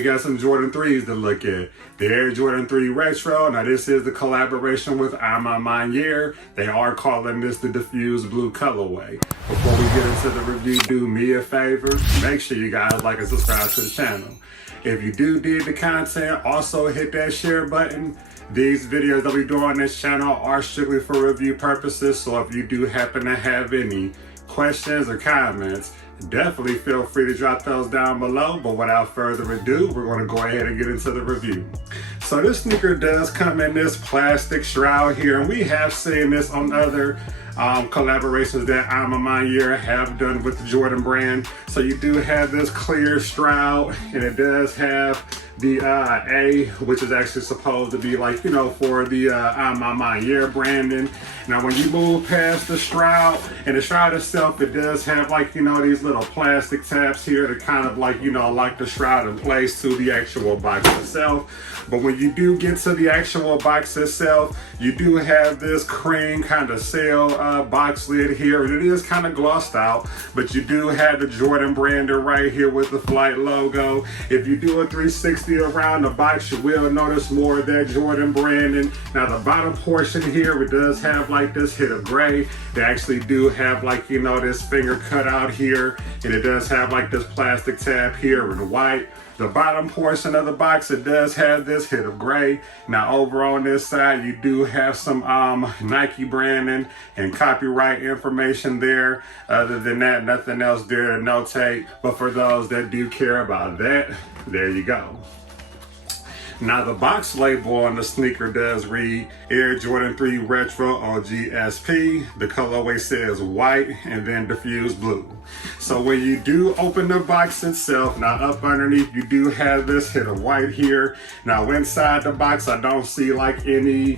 we got some Jordan 3s to look at. The Air Jordan 3 Retro. Now this is the collaboration with Maniere. They are calling this the Diffused Blue colorway. Before we get into the review, do me a favor. Make sure you guys like and subscribe to the channel. If you do dig the content, also hit that share button. These videos that we do on this channel are strictly for review purposes, so if you do happen to have any questions or comments, definitely feel free to drop those down below. But without further ado, we're going to go ahead and get into the review. So this sneaker does come in this plastic shroud here, and we have seen this on other collaborations that Maniere have done with the Jordan brand. So you do have this clear shroud, and it does have the A, which is actually supposed to be like, you know, for the Maniere branding. Now when you move past the shroud, and the shroud itself, it does have like, you know, these little plastic tabs here to kind of like, you know, lock the shroud in place to the actual box itself. But when you do get to the actual box itself, you do have this cream kind of sail box lid here, and it is kind of glossed out, but you do have the Jordan brander right here with the Flight logo. If you do a 360 around the box, you will notice more of that Jordan branding. Now the bottom portion here, it does have like this hit of gray. They actually do have like, you know, this finger cut out here, and it does have like this plastic tab here in white. The bottom portion of the box, it does have this hit of gray. Now over on this side, you do have some Nike branding and copyright information there. Other than that, nothing else there to notate. But for those that do care about that, there you go. Now the box label on the sneaker does read Air Jordan 3 Retro OGSP. The colorway says white and then diffused blue. So when you do open the box itself, now up underneath you do have this hit of white here. Now inside the box I don't see like any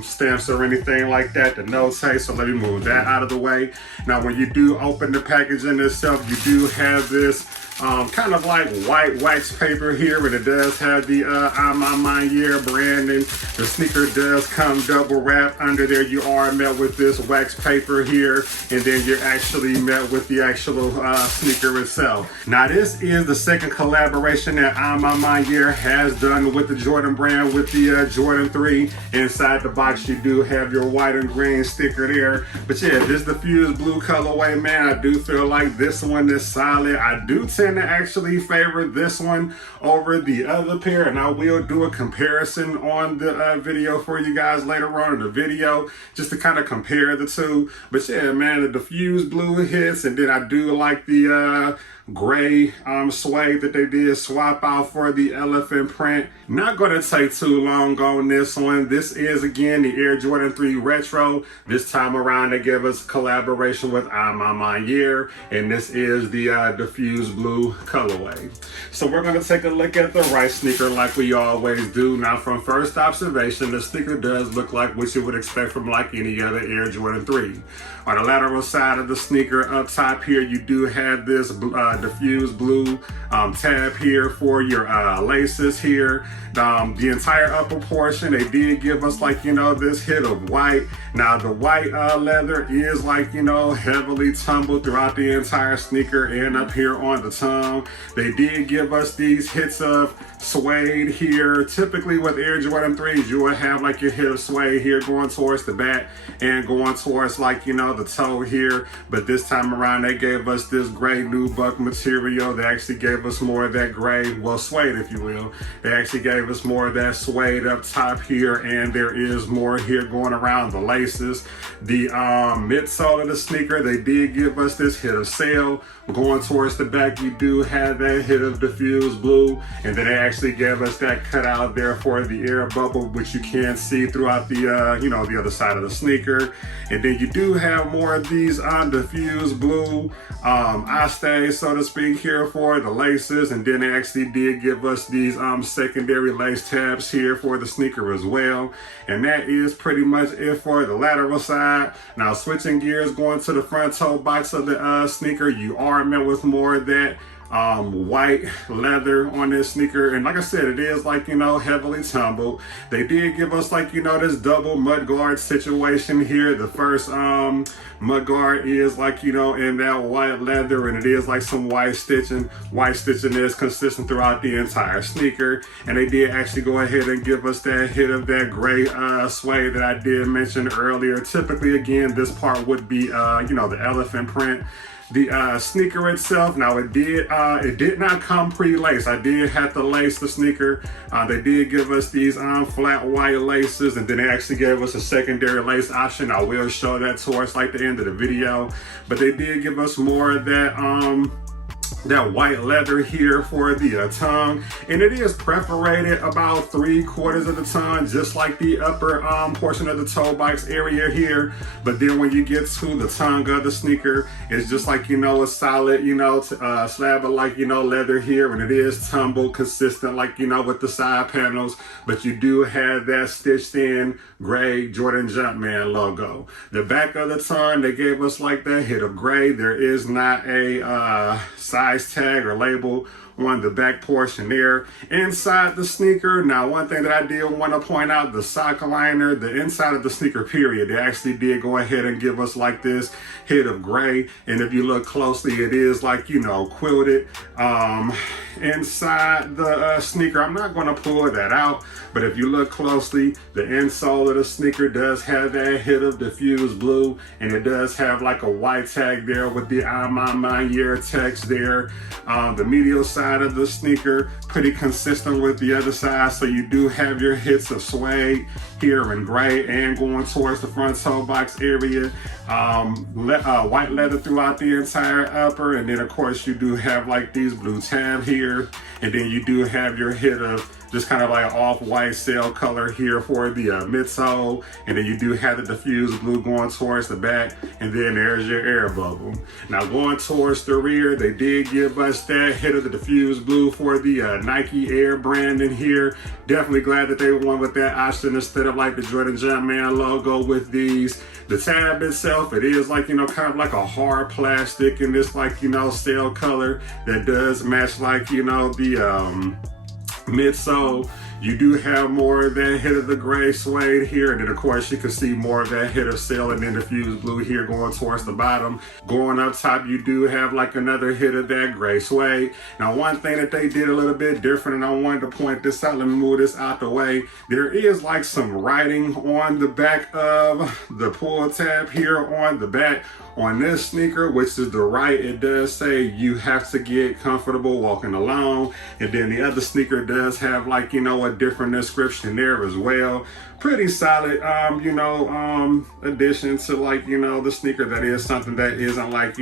stamps or anything like that to notate, so let me move that out of the way. Now when you do open the packaging itself, you do have this kind of like white wax paper here, but it does have the Maniere branding. The sneaker does come double wrapped. Under there you are met with this wax paper here, and then you're actually met with the actual sneaker itself. Now this is the second collaboration that Maniere has done with the Jordan brand with the Jordan 3. Inside the box you do have your white and green sticker there. But yeah, this diffused blue colorway, man, I do feel like this one is solid. I do tend to actually favor this one over the other pair, and I will do a comparison on the video for you guys later on in the video, just to kind of compare the two. But yeah, man, the diffused blue hits, and then I do like the gray suede that they did swap out for the elephant print. Not going to take too long on this one. This is again the Air Jordan 3 Retro. This time around they give us a collaboration with Maniere, and this is the diffused blue colorway. So we're going to take a look at the right sneaker like we always do. Now from first observation, the sneaker does look like what you would expect from like any other Air Jordan 3. On the lateral side of the sneaker up top here, you do have this diffused blue tab here for your laces here. The entire upper portion, they did give us like, you know, this hit of white. Now the white leather is like, you know, heavily tumbled throughout the entire sneaker and up here on the tongue. They did give us these hits of suede here. Typically with Air Jordan 3s, you would have like your hit of suede here going towards the back and going towards like, you know, the toe here. But this time around they gave us this gray nubuck material. They actually gave us more of that gray, well, suede if you will. They actually gave us more of that suede up top here, and there is more here going around the laces. The midsole of the sneaker, they did give us this hit of sail. Going towards the back, you do have that hit of diffused blue, and then they actually gave us that cutout there for the air bubble, which you can see throughout the you know, the other side of the sneaker. And then you do have more of these diffused blue eye stays, so to speak, here for the laces. And then they actually did give us these secondary lace tabs here for the sneaker as well. And that is pretty much it for the lateral side. Now switching gears, going to the front toe box of the sneaker, you are met with more of that white leather on this sneaker. And like I said, it is like, heavily tumbled. They did give us like, this double mudguard situation here. The first mudguard is like, in that white leather, and it is like some white stitching. White stitching is consistent throughout the entire sneaker. And they did actually go ahead and give us that hit of that gray suede that I did mention earlier. Typically, again, this part would be, the elephant print. The sneaker itself, now it did not come pre-laced. I did have to lace the sneaker. They did give us these flat white laces, and then they actually gave us a secondary lace option. I will show that towards like the end of the video, but they did give us more of that white leather here for the tongue, and it is perforated about 3/4 of the tongue, just like the upper portion of the toe box area here. But then when you get to the tongue of the sneaker, it's just like, a solid, slab of like, leather here, and it is tumbled, consistent, like, with the side panels. But you do have that stitched in gray Jordan Jumpman logo. The back of the tongue, they gave us like that hit of gray. There is not a size tag or label on the back portion there. Inside the sneaker, now one thing that I did want to point out, the sock liner, the inside of the sneaker period, they actually did go ahead and give us like this hit of gray. And if you look closely, it is like, quilted inside the sneaker. I'm not going to pull that out, but if you look closely, the insole of the sneaker does have that hit of diffused blue, and it does have like a white tag there with the Maniere text there. The medial side of the sneaker pretty consistent with the other side, so you do have your hits of suede here in gray and going towards the front toe box area. White leather throughout the entire upper, and then of course you do have like these blue tab here, and then you do have your hit of just kind of like off-white sail color here for the midsole, and then you do have the diffused blue going towards the back, and then there's your air bubble. Now going towards the rear, they did give us that hit of the diffused blue for the Nike Air brand in here. Definitely glad that they went with that option instead of like the Jordan Jumpman logo with these. The tab itself, it is like, kind of like a hard plastic in this like, sail color that does match like, the midsole. You do have more of that hit of the gray suede here, and then of course you can see more of that hit of sail and then diffused blue here going towards the bottom. Going up top, you do have like another hit of that gray suede. Now one thing that they did a little bit different, and I wanted to point this out, let me move this out the way. There is like some writing on the back of the pull tab here on the back. On this sneaker, which is the right, it does say you have to get comfortable walking alone. And then the other sneaker does have like, a different description there as well. Pretty solid, addition to like, the sneaker. That is something that isn't like,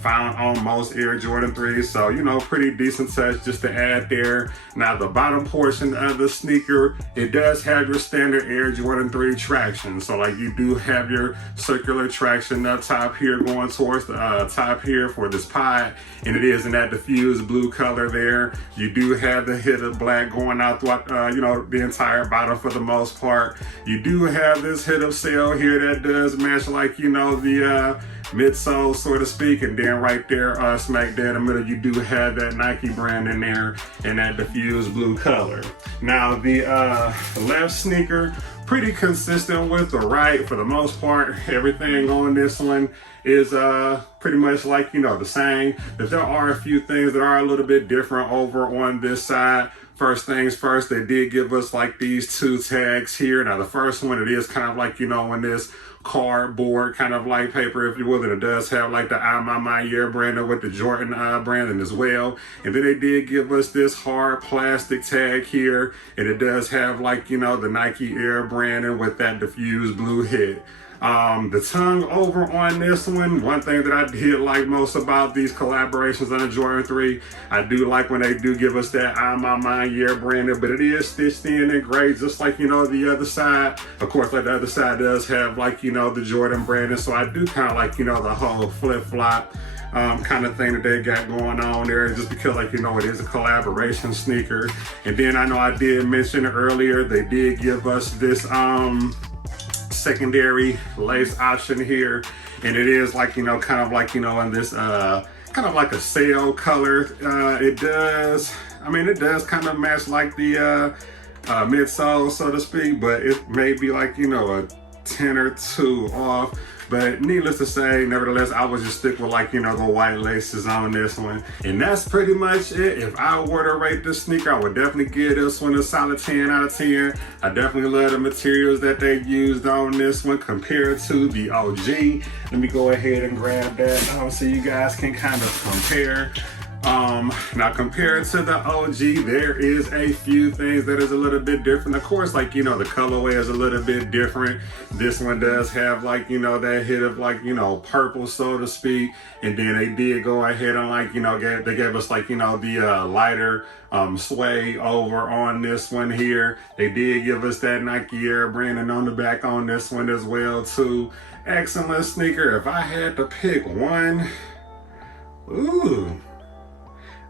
found on most Air Jordan 3s. So, pretty decent touch just to add there. Now, the bottom portion of the sneaker, it does have your standard Air Jordan 3 traction. So, like, you do have your circular traction up top here going towards the top here for this pod. And it is in that diffused blue color there. You do have the hit of black going out throughout, the entire bottom for the most part. You do have this hit of sail here that does match like, the midsole, so to speak, and then right there, smack dead in the middle, you do have that Nike brand in there in that diffused blue color. Now the left sneaker, pretty consistent with the right for the most part. Everything on this one is pretty much like, the same. But there are a few things that are a little bit different over on this side. First things first, they did give us like these two tags here. Now the first one, it is kind of like, in this cardboard kind of like paper, if you will, and it does have like the Maniere branding with the Jordan branding as well. And then they did give us this hard plastic tag here, and it does have like, the Nike Air branding with that diffused blue hit. The tongue over on this one thing that I did like most about these collaborations on the Jordan 3, I do like when they do give us that Maniere branding, but it is stitched in gray, just like, the other side. Of course, like the other side does have like, the Jordan branding, so I do kind of like, the whole flip-flop kind of thing that they got going on there, just because like, it is a collaboration sneaker. And then I know I did mention earlier, they did give us this, secondary lace option here, and it is like, kind of like, in this kind of like a sail color. It does kind of match like the midsole, so to speak, but it may be like, you know, a 10 or 2 off. But needless to say, nevertheless, I would just stick with like, you know, the white laces on this one. And that's pretty much it. If I were to rate this sneaker, I would definitely give this one a solid 10 out of 10. I definitely love the materials that they used on this one compared to the OG. Let me go ahead and grab that so you guys can kind of compare. Now compared to the OG, there is a few things that is a little bit different. Of course, like, you know, the colorway is a little bit different. This one does have like, you know, that hit of like, you know, purple, so to speak. And then they did go ahead and like, you know, they gave us like, you know, the lighter sway over on this one here. They did give us that Nike Air branding on the back on this one as well too. Excellent sneaker. If I had to pick one, ooh,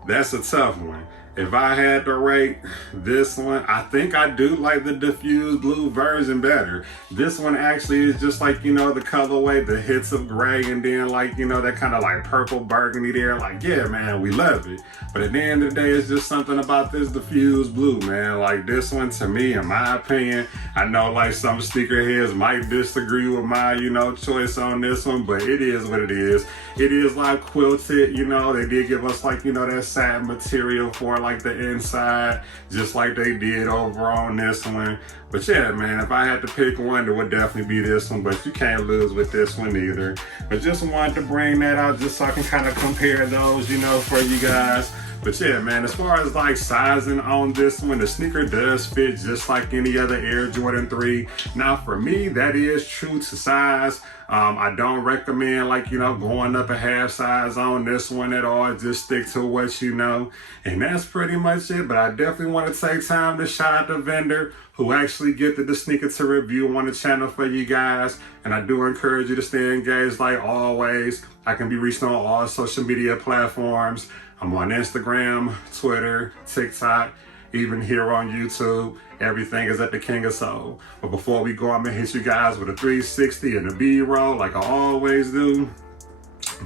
that's a tough one. If I had to rate this one, I think I do like the diffused blue version better. This one actually is just like, you know, the colorway, the hits of gray, and then like, you know, that kind of like purple burgundy there. Like, yeah, man, we love it. But at the end of the day, it's just something about this diffused blue, man. Like this one, to me, in my opinion, I know like some sneakerheads might disagree with my, you know, choice on this one, but it is what it is. It is like quilted, you know, they did give us like, you know, that satin material for like the inside, just like they did over on this one. But yeah, man, if I had to pick one, it would definitely be this one, but you can't lose with this one either. But just wanted to bring that out just so I can kind of compare those, you know, for you guys. But yeah, man, as far as like sizing on this one, the sneaker does fit just like any other Air Jordan 3. Now for me, that is true to size. I don't recommend like, you know, going up a half size on this one at all. Just stick to what you know. And that's pretty much it. But I definitely want to take time to shout out the vendor who actually gifted the sneaker to review on the channel for you guys. And I do encourage you to stay engaged like always. I can be reached on all social media platforms. I'm on Instagram, Twitter, TikTok, even here on YouTube. Everything is at the King of Soul. But before we go, I'm gonna hit you guys with a 360 and a B-roll like I always do.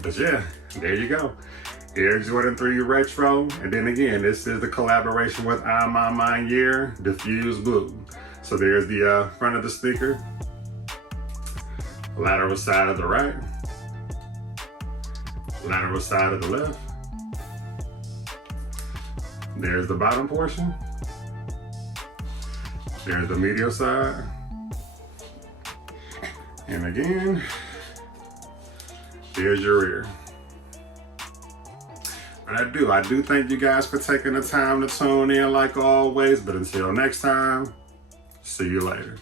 But yeah, there you go. Air Jordan 3 Retro. And then again, this is the collaboration with Maniere, Diffused Blue. So there's the front of the sneaker, lateral side of the right, lateral side of the left. There's the bottom portion. There's the medial side. And again, there's your rear. But I do thank you guys for taking the time to tune in like always. But until next time, see you later.